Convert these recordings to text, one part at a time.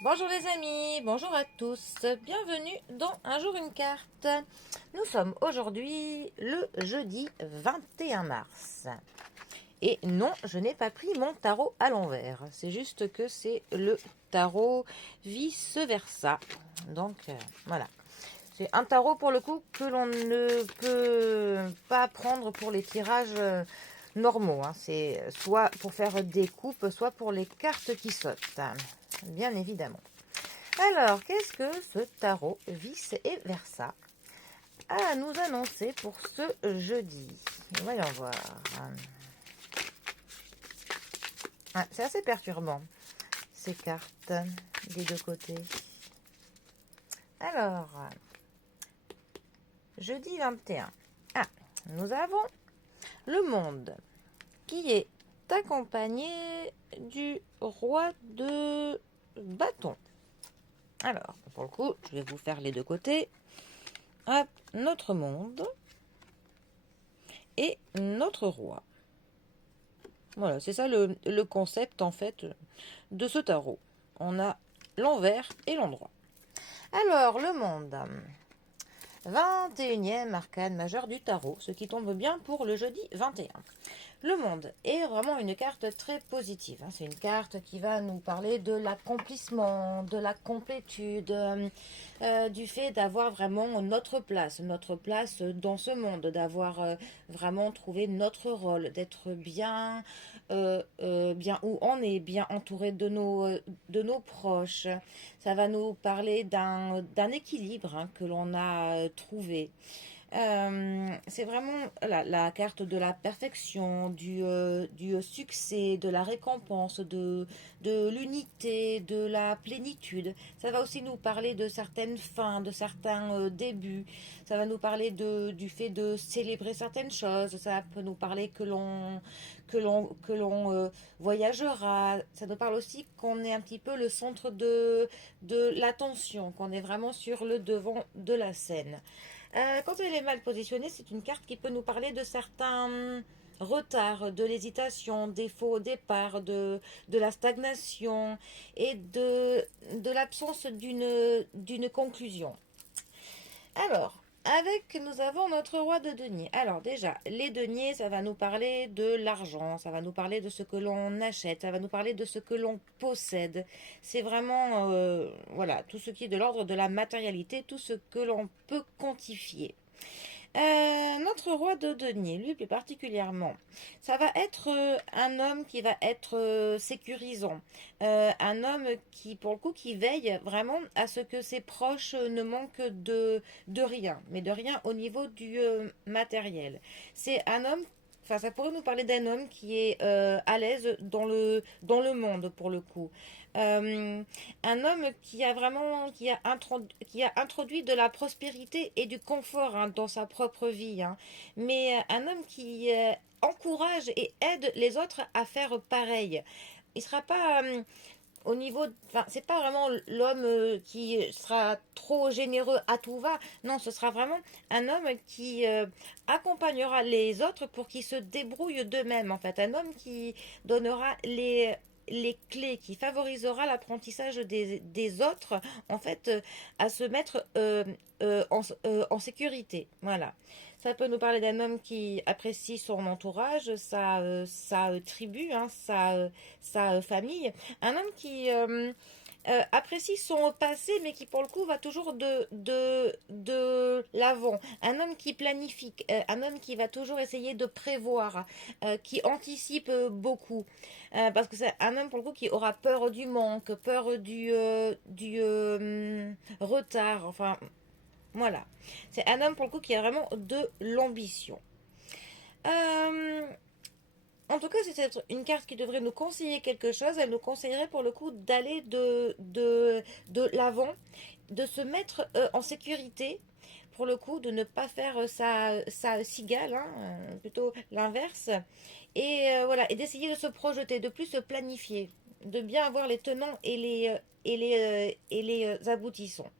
Bonjour les amis, bonjour à tous, bienvenue dans Un jour une carte. Nous sommes aujourd'hui le jeudi 21 mars. Et non, je n'ai pas pris mon tarot à l'envers, c'est juste que c'est le tarot vice-versa. Donc voilà, c'est un tarot pour le coup que l'on ne peut pas prendre pour les tirages normaux. C'est soit pour faire des coupes, soit pour les cartes qui sautent, bien évidemment. Alors, qu'est-ce que ce tarot vice et versa a à nous annoncer pour ce jeudi? Voyons voir. Ah, c'est assez perturbant, ces cartes des deux côtés. Alors, jeudi 21. Ah, nous avons le monde qui est accompagné du roi de bâton. Alors, pour le coup, je vais vous faire les deux côtés. Hop, notre monde et notre roi. Voilà, c'est ça le concept en fait de ce tarot. On a l'envers et l'endroit. Alors, le monde. 21e arcane majeur du tarot, ce qui tombe bien pour le jeudi 21. Le monde est vraiment une carte très positive. C'est une carte qui va nous parler de l'accomplissement, de la complétude, du fait d'avoir vraiment notre place dans ce monde, d'avoir vraiment trouvé notre rôle, d'être bien où on est, bien entouré de nos proches. Ça va nous parler d'un équilibre que l'on a trouvé. C'est vraiment la carte de la perfection, du succès, de la récompense, de l'unité, de la plénitude. Ça va aussi nous parler de certaines fins, de certains débuts. Ça va nous parler du fait de célébrer certaines choses. Ça peut nous parler que l'on voyagera. Ça nous parle aussi qu'on est un petit peu le centre de l'attention, qu'on est vraiment sur le devant de la scène. Quand elle est mal positionnée, c'est une carte qui peut nous parler de certains retards, de l'hésitation, des faux départs, de la stagnation et de l'absence d'une conclusion. Alors, nous avons notre roi de denier. Alors déjà, les deniers, ça va nous parler de l'argent, ça va nous parler de ce que l'on achète, ça va nous parler de ce que l'on possède. C'est vraiment, voilà, tout ce qui est de l'ordre de la matérialité, tout ce que l'on peut quantifier. Notre roi de denier, lui plus particulièrement, ça va être un homme qui va être sécurisant, un homme qui, pour le coup, qui veille vraiment à ce que ses proches ne manquent de rien, mais de rien au niveau du matériel. C'est un homme. Enfin, ça pourrait nous parler d'un homme qui est à l'aise dans le monde, pour le coup. Euh, un homme qui a vraiment qui a introduit de la prospérité et du confort dans sa propre vie, mais un homme qui encourage et aide les autres à faire pareil. Il sera pas au niveau, enfin, c'est pas vraiment l'homme qui sera trop généreux à tout va. Non, ce sera vraiment un homme qui accompagnera les autres pour qu'ils se débrouillent d'eux-mêmes. En fait, un homme qui donnera les clés, qui favorisera l'apprentissage des autres, en fait, à se mettre en sécurité. Voilà. Ça peut nous parler d'un homme qui apprécie son entourage, sa tribu, sa famille. Un homme qui apprécie son passé, mais qui pour le coup va toujours de l'avant. Un homme qui planifie, un homme qui va toujours essayer de prévoir, qui anticipe beaucoup. Parce que c'est un homme pour le coup qui aura peur du manque, peur du retard, enfin voilà. C'est un homme pour le coup qui a vraiment de l'ambition. Euh, En tout cas, c'est une carte qui devrait nous conseiller quelque chose. Elle nous conseillerait pour le coup d'aller de l'avant, de se mettre en sécurité, pour le coup, de ne pas faire sa cigale, plutôt l'inverse. Et voilà, et d'essayer de se projeter, de plus se planifier, de bien avoir les tenants et les aboutissants.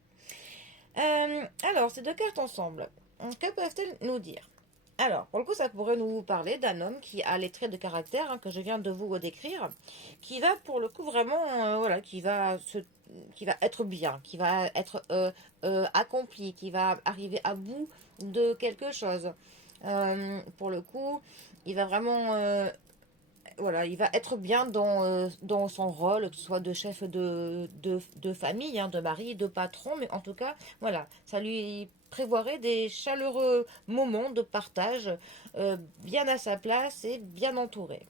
Alors, ces deux cartes ensemble, que peuvent-elles nous dire? Alors, pour le coup, ça pourrait nous parler d'un homme qui a les traits de caractère que je viens de vous décrire, qui va pour le coup vraiment, voilà, qui va être bien, qui va être accompli, qui va arriver à bout de quelque chose. Pour le coup, il va vraiment, voilà, il va être bien dans son rôle, que ce soit de chef de famille, de mari, de patron, mais en tout cas, voilà, ça lui prévoirait des chaleureux moments de partage bien à sa place et bien entouré.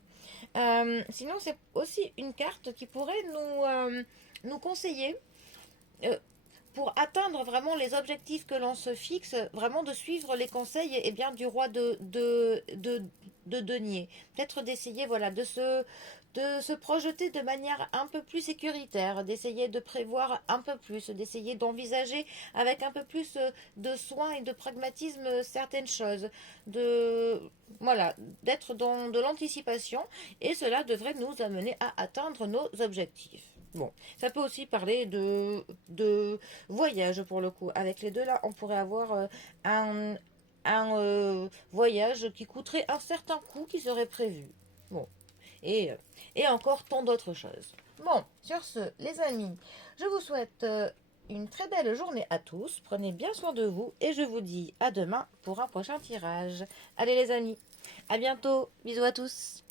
Sinon, c'est aussi une carte qui pourrait nous conseiller euh, pour atteindre vraiment les objectifs que l'on se fixe, vraiment de suivre les conseils bien, du roi de denier. Peut-être d'essayer voilà, de se projeter de manière un peu plus sécuritaire, d'essayer de prévoir un peu plus, d'essayer d'envisager avec un peu plus de soin et de pragmatisme certaines choses, de voilà, d'être dans de l'anticipation et cela devrait nous amener à atteindre nos objectifs. Bon, ça peut aussi parler de voyage pour le coup. Avec les deux là, on pourrait avoir un, voyage qui coûterait un certain coût qui serait prévu. Bon, et, euh, et encore tant d'autres choses. Bon, sur ce, les amis, je vous souhaite une très belle journée à tous. Prenez bien soin de vous et je vous dis à demain pour un prochain tirage. Allez les amis, à bientôt. Bisous à tous.